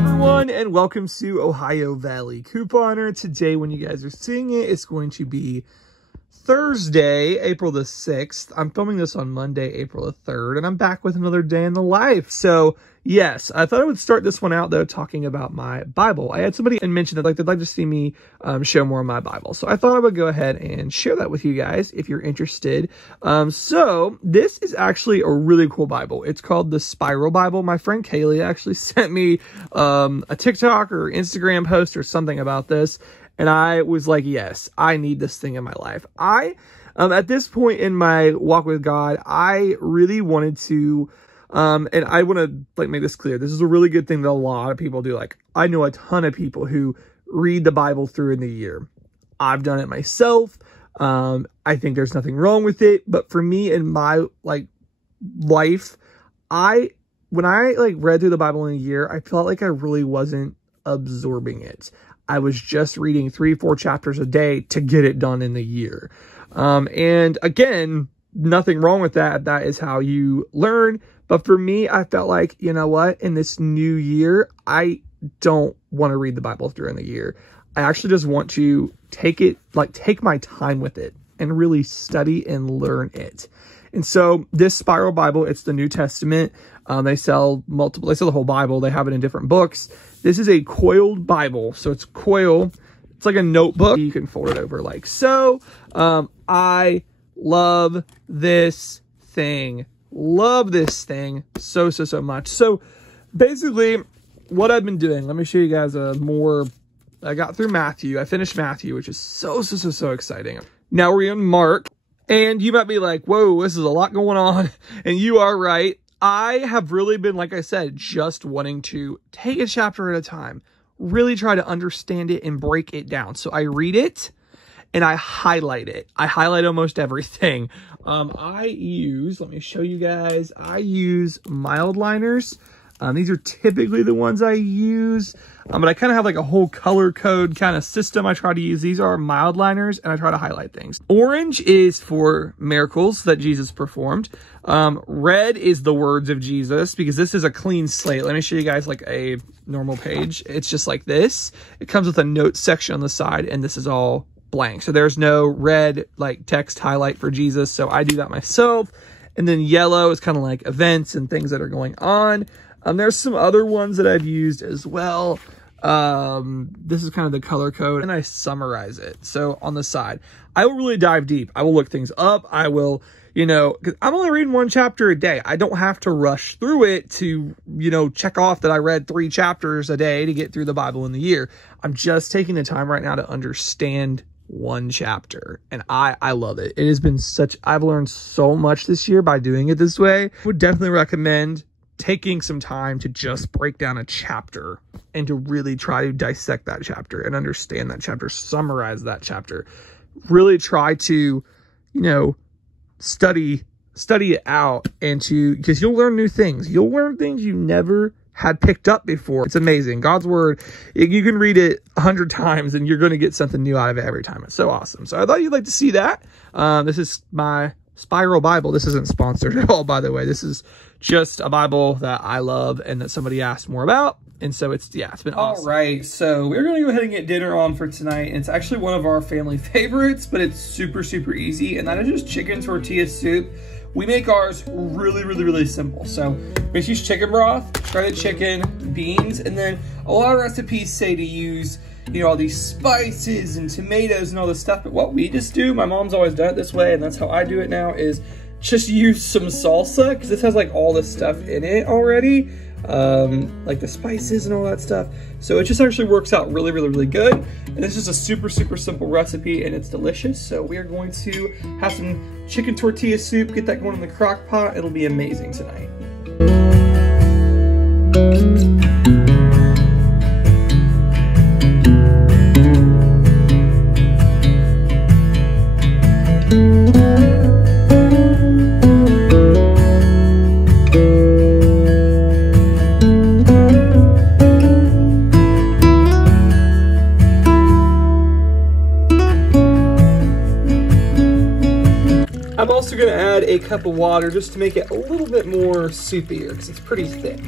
everyone, and welcome to Ohio Valley Couponer. Today, when you guys are seeing it, it's going to be Thursday, April the 6th. I'm filming this on Monday, April the 3rd, and I'm back with another day in the life. So, yes, I thought I would start this one out, though, talking about my Bible. I had somebody mention that they'd like to see me show more of my Bible. So I thought I would go ahead and share that with you guys if you're interested. So this is actually a really cool Bible. It's called the Spiral Bible. My friend Kaylee actually sent me a TikTok or Instagram post or something about this. And I was like, yes, I need this thing in my life. At this point in my walk with God, I really wanted to, and I want to make this clear. This is a really good thing that a lot of people do. Like, I know a ton of people who read the Bible through in the year. I've done it myself. I think there's nothing wrong with it. But for me in my life, when I read through the Bible in a year, I felt like I really wasn't absorbing it. I was just reading 3-4 chapters a day to get it done in the year. And again, nothing wrong with that. That is how you learn. But for me, I felt like, you know what? In this new year, I don't want to read the Bible through in the year. I actually just want to take my time with it and really study and learn it. And so this Spiral Bible, it's the New Testament. They sell the whole Bible. They have it in different books. This is a coiled Bible. So it's coil. It's like a notebook. You can fold it over like so. I love this thing. Love this thing so much. So basically what I've been doing, let me show you guys I got through Matthew. I finished Matthew, which is so exciting. Now we're in Mark. And you might be like, whoa, this is a lot going on. And you are right. I have really been, like I said, just wanting to take a chapter at a time, really try to understand it and break it down. So I read it and I highlight it. I highlight almost everything. Let me show you guys. I use mild liners. These are typically the ones I use. But I kind of have like a whole color code kind of system I try to use. These are mild liners and I try to highlight things. Orange is for miracles that Jesus performed. Red is the words of Jesus because this is a clean slate. Let me show you guys like a normal page. It's just like this. It comes with a notes section on the side and this is all blank. So there's no red text highlight for Jesus. So I do that myself. And then yellow is kind of like events and things that are going on. There's some other ones that I've used as well. This is kind of the color code and I summarize it. So on the side, I will really dive deep. I will look things up. I will, because I'm only reading one chapter a day. I don't have to rush through it to, check off that I read 3 chapters a day to get through the Bible in the year. I'm just taking the time right now to understand one chapter and I love it. It has been I've learned so much this year by doing it this way. I would definitely recommend taking some time to just break down a chapter and to really try to dissect that chapter and understand that chapter, summarize that chapter, really try to, study it out because you'll learn new things. You'll learn things you never had picked up before. It's amazing. God's word, you can read it 100 times and you're going to get something new out of it every time. It's so awesome. So I thought you'd like to see that. This is my Spiral Bible. This isn't sponsored at all, by the way. This is just a Bible that I love and that somebody asked more about. And so it's been awesome. All right, so we're going to go ahead and get dinner on for tonight. And it's actually one of our family favorites, but it's super easy. And that is just chicken tortilla soup. We make ours really simple. So we use chicken broth, shredded chicken, beans, and then a lot of recipes say to use all these spices and tomatoes and all this stuff. But what we just do, my mom's always done it this way, and that's how I do it now, is just use some salsa, because this has all this stuff in it already, like the spices and all that stuff. So it just actually works out really good. And it's just a super simple recipe, and it's delicious. So we are going to have some chicken tortilla soup, get that going in the crock pot. It'll be amazing tonight. I'm also going to add a cup of water just to make it a little bit more soupier because it's pretty thick.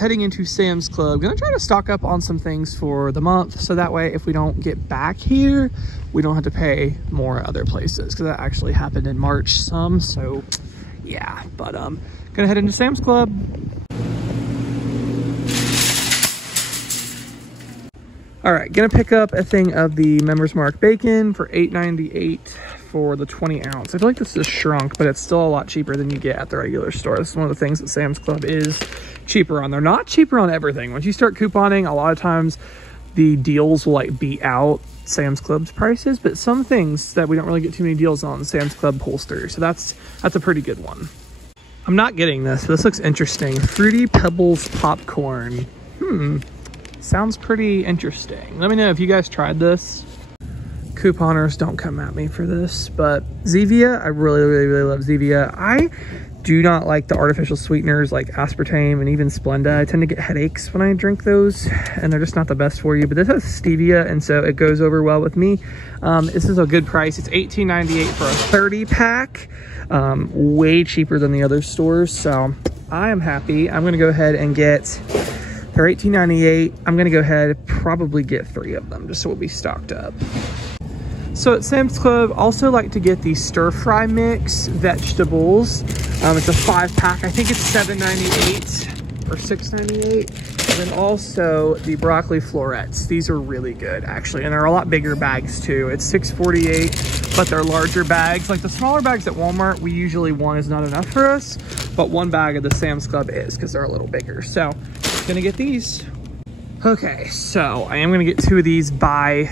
Heading into Sam's Club. Gonna try to stock up on some things for the month, so that way if we don't get back here, we don't have to pay more other places, because that actually happened in March some. So yeah, but gonna head into Sam's Club. All right, gonna pick up a thing of the Members Mark bacon for $8.98 for the 20 ounce. I feel like this is shrunk, but it's still a lot cheaper than you get at the regular store. This is one of the things that Sam's Club is cheaper on. They're not cheaper on everything. Once you start couponing, a lot of times the deals will like beat out Sam's Club's prices, but some things that we don't really get too many deals on, Sam's Club pulls through. So that's a pretty good one. I'm not getting this, but this looks interesting. Fruity Pebbles popcorn. Sounds pretty interesting. Let me know if you guys tried this. Couponers, don't come at me for this, but Zevia, I really love Zevia. I do not like the artificial sweeteners like aspartame and even Splenda. I tend to get headaches when I drink those, and they're just not the best for you. But this has stevia, and so it goes over well with me. This is a good price. It's $18.98 for a 30 pack. Way cheaper than the other stores, so I am happy. I'm gonna go ahead and get, they're $18.98. I'm gonna go ahead and probably get 3 of them just so we'll be stocked up. So at Sam's Club, also like to get the stir fry mix vegetables. It's a 5 pack. I think it's $7.98 or $6.98. And then also the broccoli florets. These are really good actually, and they're a lot bigger bags too. It's $6.48, but they're larger bags. Like the smaller bags at Walmart, we usually one is not enough for us, but 1 bag of the Sam's Club is, because they're a little bigger. So gonna get these. Okay, so I am gonna get 2 of these by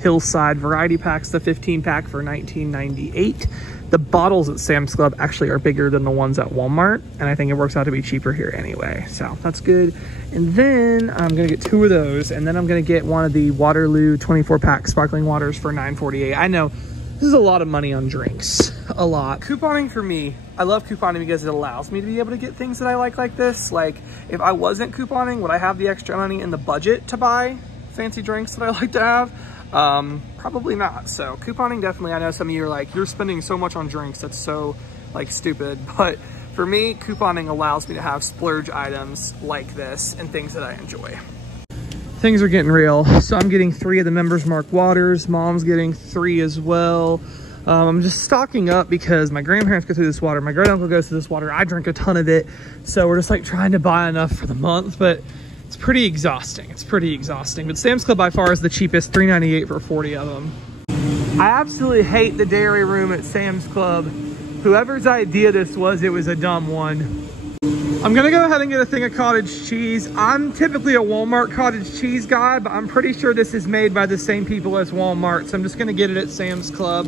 Hillside variety packs, the 15 pack for $19.98. The bottles at Sam's Club actually are bigger than the ones at Walmart, and I think it works out to be cheaper here anyway, so that's good. And then I'm gonna get 2 of those, and then I'm gonna get one of the Waterloo 24 pack sparkling waters for $9.48. I know this is a lot of money on drinks, a lot. Couponing for me, I love couponing because it allows me to be able to get things that I like this. Like if I wasn't couponing, would I have the extra money in the budget to buy fancy drinks that I like to have? Probably not. So couponing, definitely. I know some of you are like, you're spending so much on drinks, that's so like stupid, but for me, couponing allows me to have splurge items like this and things that I enjoy. Things are getting real. So I'm getting 3 of the Members Mark waters. Mom's getting 3 as well. I'm just stocking up because my grandparents go through this water, my great uncle goes through this water, I drink a ton of it, so we're just like trying to buy enough for the month, but it's pretty exhausting. It's pretty exhausting. But Sam's Club by far is the cheapest, $3.98 for 40 of them. I absolutely hate the dairy room at Sam's Club. Whoever's idea this was, it was a dumb one. I'm gonna go ahead and get a thing of cottage cheese. I'm typically a Walmart cottage cheese guy, but I'm pretty sure this is made by the same people as Walmart, so I'm just gonna get it at Sam's Club.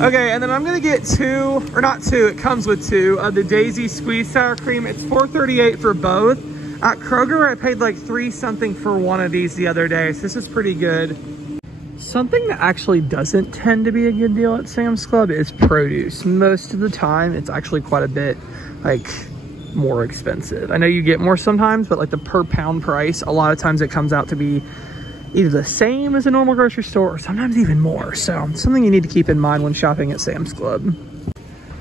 Okay, and then I'm gonna get 2, or not 2, it comes with 2 of the Daisy Squeeze Sour Cream. It's $4.38 for both. At Kroger, I paid like $3 something for one of these the other day, so this is pretty good. Something that actually doesn't tend to be a good deal at Sam's Club is produce. Most of the time, it's actually quite a bit like more expensive. I know you get more sometimes, but like the per pound price, a lot of times it comes out to be either the same as a normal grocery store or sometimes even more. So something you need to keep in mind when shopping at Sam's Club.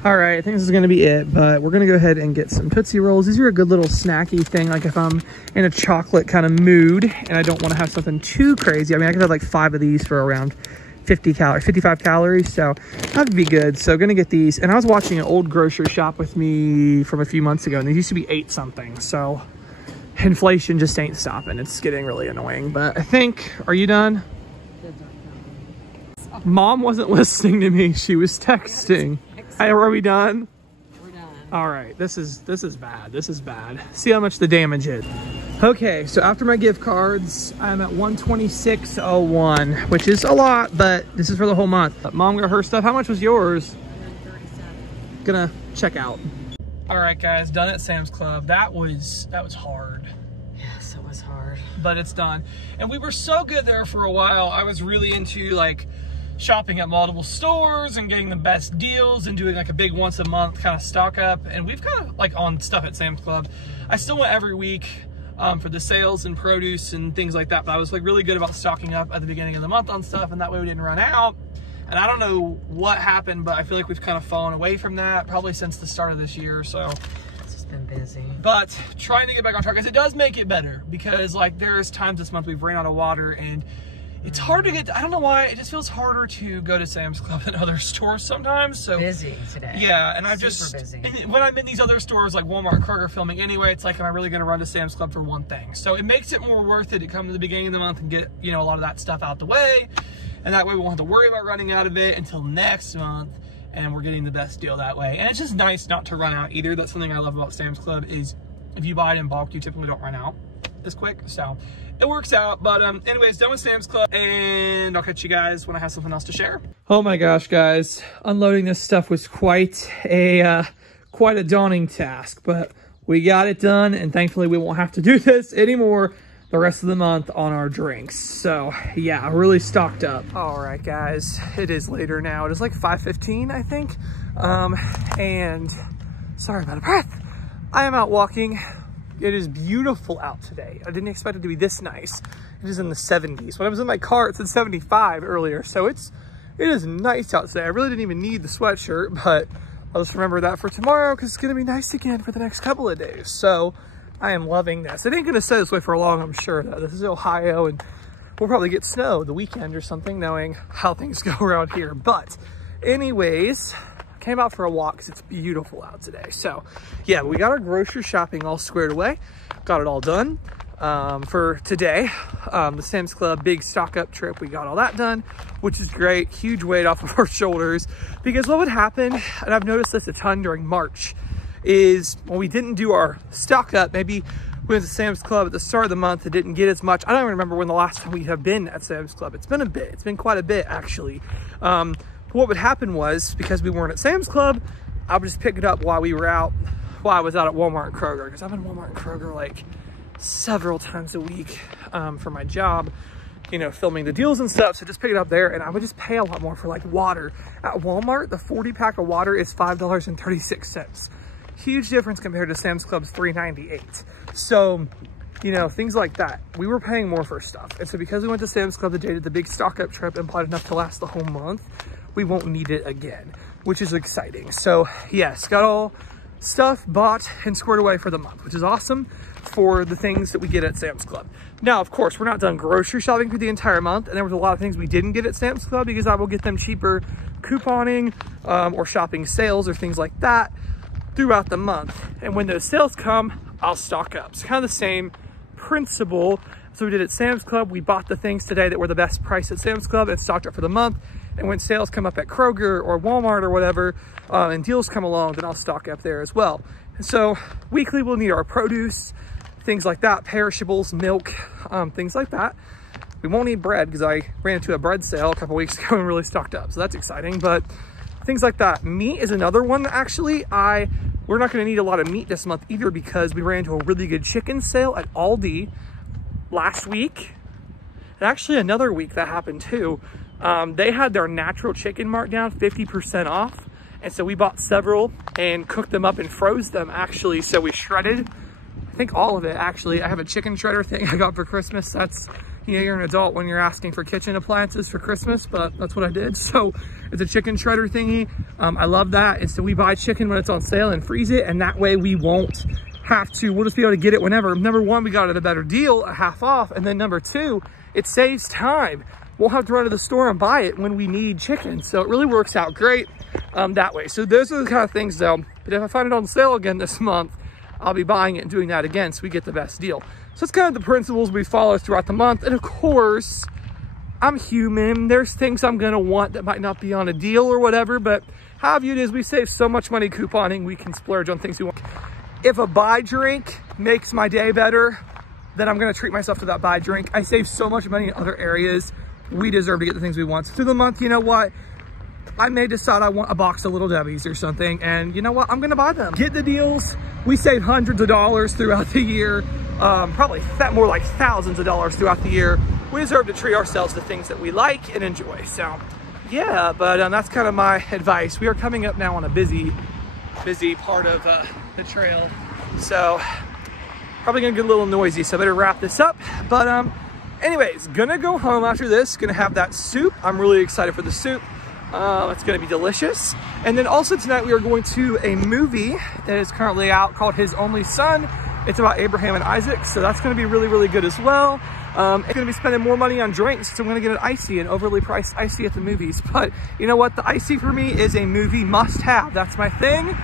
All right, I think this is gonna be it, but we're gonna go ahead and get some Tootsie Rolls. These are a good little snacky thing, like if I'm in a chocolate kind of mood and I don't wanna have something too crazy. I mean, I could have like 5 of these for around 55 calories, so that'd be good. So gonna get these. And I was watching an old grocery shop with me from a few months ago, and they used to be 8 something. So inflation just ain't stopping. It's getting really annoying, but I think, are you done? Mom wasn't listening to me. She was texting. Hey, are we done? We're done. All right, this is bad. This is bad. See how much the damage is. Okay, so after my gift cards, I'm at $126.01, which is a lot, but this is for the whole month. Mom got her stuff. How much was yours? $137. Gonna check out. All right, guys, done at Sam's Club. That was hard. Yes, it was hard. But it's done. And we were so good there for a while. I was really into like shopping at multiple stores and getting the best deals and doing like a big once a month kind of stock up. And we've kind of like on stuff at Sam's Club. I still went every week for the sales and produce and things like that, but I was like really good about stocking up at the beginning of the month on stuff, and that way we didn't run out. And I don't know what happened, but I feel like we've kind of fallen away from that probably since the start of this year. So It's just been busy. But trying to get back on track, because it does make it better, because like there's times this month we've ran out of water and it's hard to get, I don't know why, it just feels harder to go to Sam's Club than other stores sometimes. So Busy today. Yeah, and Super busy. And when I'm in these other stores like Walmart, Kroger filming anyway, it's like, am I really gonna run to Sam's Club for one thing? So it makes it more worth it to come to the beginning of the month and get, you know, a lot of that stuff out the way. And that way we won't have to worry about running out of it until next month. And we're getting the best deal that way. And it's just nice not to run out either. That's something I love about Sam's Club is if you buy it in bulk, you typically don't run out as quick. So it works out. But anyways, done with Sam's Club, and I'll catch you guys when I have something else to share. Oh my gosh, guys, unloading this stuff was quite a daunting task, but we got it done, and thankfully we won't have to do this anymore the rest of the month on our drinks. So yeah, really stocked up. All right, guys, it is later now. It is like 5:15, I think. And sorry about the breath. I am out walking. It is beautiful out today. I didn't expect it to be this nice. It is in the 70s. When I was in my car, it said 75 earlier. So it is nice out today. I really didn't even need the sweatshirt, but I'll just remember that for tomorrow because it's gonna be nice again for the next couple of days. So I am loving this. It ain't gonna stay this way for long, I'm sure though. This is Ohio and we'll probably get snow the weekend or something, knowing how things go around here. But anyways, came out for a walk because it's beautiful out today. So yeah, we got our grocery shopping all squared away, got it all done for today. The Sam's Club big stock up trip, we got all that done, which is great. Huge weight off of our shoulders, because what would happen, and I've noticed this a ton during March, is when we didn't do our stock up, maybe we went to Sam's Club at the start of the month and didn't get as much. I don't even remember when the last time we have been at Sam's Club. It's been a bit, it's been quite a bit actually. What would happen was, because we weren't at Sam's Club, I would just pick it up while we were out, while I was out at Walmart and Kroger, because I'm in Walmart and Kroger like several times a week for my job, you know, filming the deals and stuff. So just pick it up there, and I would just pay a lot more for like water. At Walmart, the 40 pack of water is $5.36. Huge difference compared to Sam's Club's $3.98. So, you know, things like that. We were paying more for stuff. And so because we went to Sam's Club the day that the big stock up trip and bought enough to last the whole month, we won't need it again, which is exciting. So yes, got all stuff bought and squared away for the month, which is awesome for the things that we get at Sam's Club. Now, of course, we're not done grocery shopping for the entire month, and there was a lot of things we didn't get at Sam's Club because I will get them cheaper couponing or shopping sales or things like that throughout the month. And when those sales come, I'll stock up. It's kind of the same principle. So we did at Sam's Club. We bought the things today that were the best price at Sam's Club and stocked up for the month. And when sales come up at Kroger or Walmart or whatever, and deals come along, then I'll stock up there as well. And so weekly we'll need our produce, things like that, perishables, milk, things like that. We won't need bread because I ran into a bread sale a couple weeks ago and really stocked up. So that's exciting, but things like that. Meat is another one actually. We're not gonna need a lot of meat this month either because we ran into a really good chicken sale at Aldi last week. And actually another week that happened too. They had their natural chicken marked down 50% off. And so we bought several and cooked them up and froze them actually. So we shredded, I think all of it actually. I have a chicken shredder thing I got for Christmas. That's, you know, you're an adult when you're asking for kitchen appliances for Christmas, but that's what I did. So it's a chicken shredder thingy. I love that. And so we buy chicken when it's on sale and freeze it. And that way we won't have to, we'll just be able to get it whenever. Number one, we got it at a better deal, a half off. And then number two, it saves time. We'll have to run to the store and buy it when we need chicken. So it really works out great that way. So those are the kind of things though. But if I find it on sale again this month, I'll be buying it and doing that again so we get the best deal. So it's kind of the principles we follow throughout the month. And of course, I'm human. There's things I'm gonna want that might not be on a deal or whatever, but however it is, we save so much money couponing, we can splurge on things we want. If a buy drink makes my day better, then I'm gonna treat myself to that buy drink. I save so much money in other areas. We deserve to get the things we want. So through the month, you know what? I may decide I want a box of Little Debbie's or something, and you know what? I'm gonna buy them. Get the deals. We save hundreds of dollars throughout the year, probably more like thousands of dollars throughout the year. We deserve to treat ourselves to things that we like and enjoy. So yeah, but that's kind of my advice. We are coming up now on a busy part of the trail. So probably gonna get a little noisy, so I better wrap this up. But anyways, gonna go home after this, gonna have that soup. I'm really excited for the soup. It's going to be delicious. And then also tonight we are going to a movie that is currently out called His Only Son. It's about Abraham and Isaac, so that's going to be really, really good as well. I'm going to be spending more money on drinks, so I'm going to get an icy, an overly priced icy at the movies. But you know what? The icy for me is a movie must-have. That's my thing.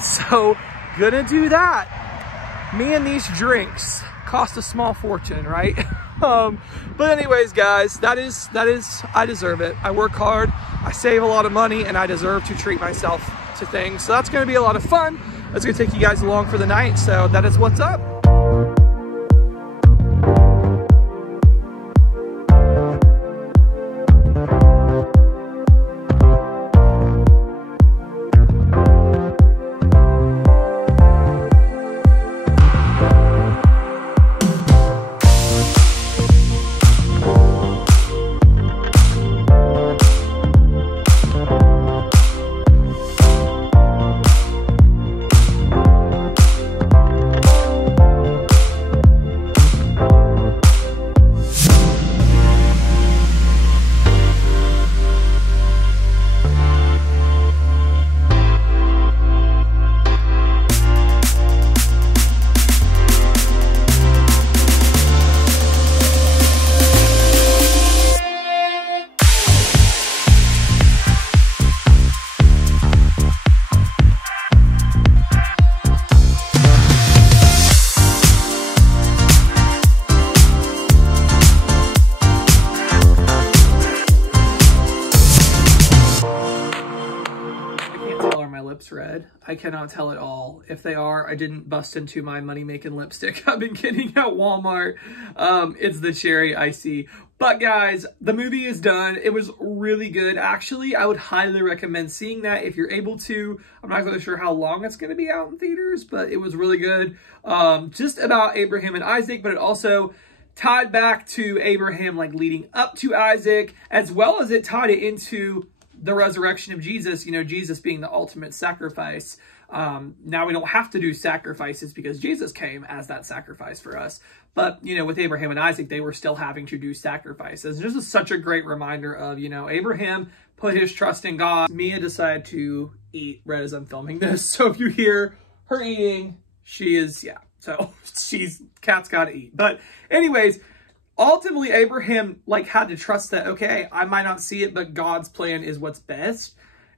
So gonna do that. Me and these drinks cost a small fortune, right? But anyways, guys, that is, I deserve it. I work hard, I save a lot of money, and I deserve to treat myself to things. So that's gonna be a lot of fun. That's gonna take you guys along for the night. So that is what's up. Red. I cannot tell at all. If they are, I didn't bust into my money-making lipstick I've been getting at Walmart. It's the cherry icy. But guys, the movie is done. It was really good. Actually, I would highly recommend seeing that if you're able to. I'm not really sure how long it's going to be out in theaters, but it was really good. Just about Abraham and Isaac, but it also tied back to Abraham, like leading up to Isaac, as well as it tied it into the resurrection of Jesus, you know, Jesus being the ultimate sacrifice. Now we don't have to do sacrifices because Jesus came as that sacrifice for us. But, you know, with Abraham and Isaac, they were still having to do sacrifices. This is such a great reminder of, you know, Abraham put his trust in God. Mia decided to eat right as I'm filming this. So if you hear her eating, she is, yeah. So cat's got to eat. But anyways, ultimately, Abraham had to trust that, okay, I might not see it, but God's plan is what's best.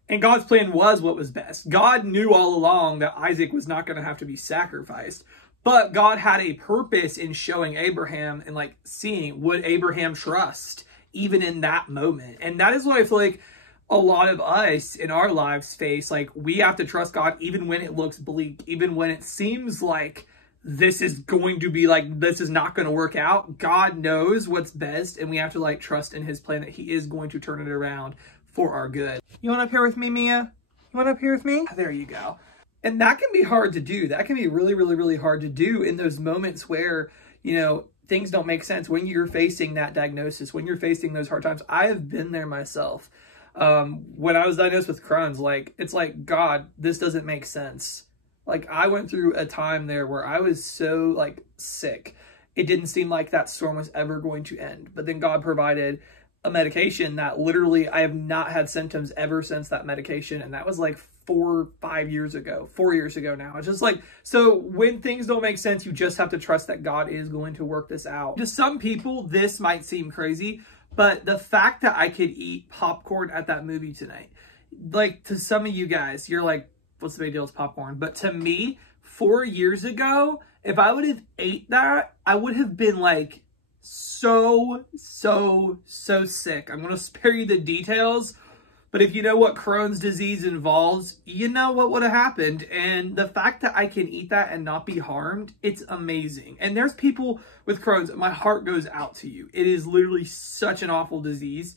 And God's plan was what was best. God knew all along that Isaac was not going to have to be sacrificed. But God had a purpose in showing Abraham and seeing, would Abraham trust even in that moment? And that is what I feel like a lot of us in our lives face. We have to trust God even when it looks bleak, even when it seems like this is going to be this is not going to work out. God knows what's best, and we have to trust in his plan that he is going to turn it around for our good. You want up here with me, Mia? You want up here with me? There you go. And that can be hard to do. That can be really, really, really hard to do in those moments where, you know, things don't make sense. When you're facing that diagnosis, when you're facing those hard times. I have been there myself. When I was diagnosed with Crohn's, it's God, this doesn't make sense. I went through a time there where I was so sick. It didn't seem like that storm was ever going to end. But then God provided a medication that literally I have not had symptoms ever since that medication. And that was 4 years ago now. It's just so when things don't make sense, you just have to trust that God is going to work this out. To some people, this might seem crazy, but the fact that I could eat popcorn at that movie tonight, to some of you guys, you're what's the big deal? It's popcorn. But to me, 4 years ago, if I would have ate that, I would have been so sick. I'm going to spare you the details, but if you know what Crohn's disease involves, you know what would have happened. And the fact that I can eat that and not be harmed, it's amazing. And there's people with Crohn's, my heart goes out to you. It is literally such an awful disease,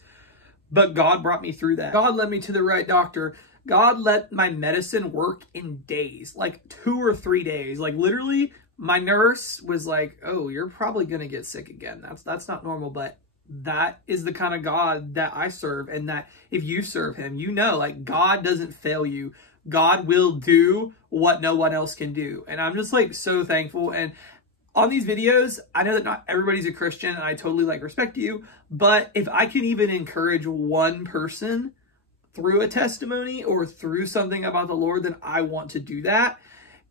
but God brought me through that. God led me to the right doctor. God let my medicine work in days, 2 or 3 days. Literally, my nurse was oh, you're probably going to get sick again. That's not normal, but that is the kind of God that I serve. And that if you serve him, you know, God doesn't fail you. God will do what no one else can do. And I'm just so thankful. And on these videos, I know that not everybody's a Christian, and I totally respect you. But if I can even encourage one person through a testimony or through something about the Lord, then I want to do that.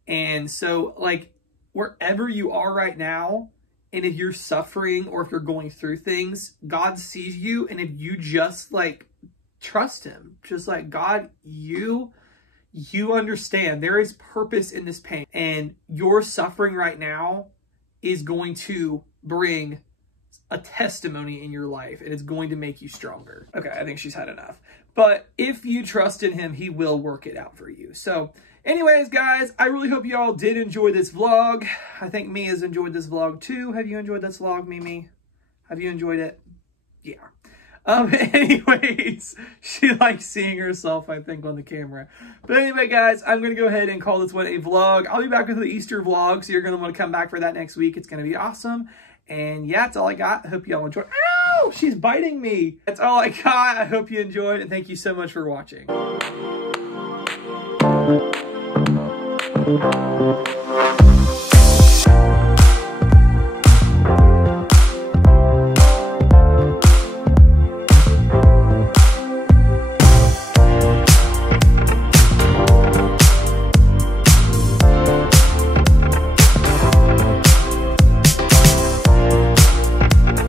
And so, like, wherever you are right now, and if you're suffering or if you're going through things, God sees you. And if you just, like, trust him, just like, God, you understand there is purpose in this pain, and your suffering right now is going to bring a testimony in your life, and it's going to make you stronger. Okay, I think she's had enough. But if you trust in him, he will work it out for you. So anyways, guys, I really hope you all did enjoy this vlog. I think Mia has enjoyed this vlog too. Have you enjoyed this vlog, Mimi? Have you enjoyed it? Yeah. Anyways, she likes seeing herself, I think, on the camera. But anyway, guys, I'm going to go ahead and call this one a vlog. I'll be back with the Easter vlog, so you're going to want to come back for that next week. It's going to be awesome. And yeah, that's all I got. I hope you all enjoyed. Ow! She's biting me. That's all I got. I hope you enjoyed, and thank you so much for watching.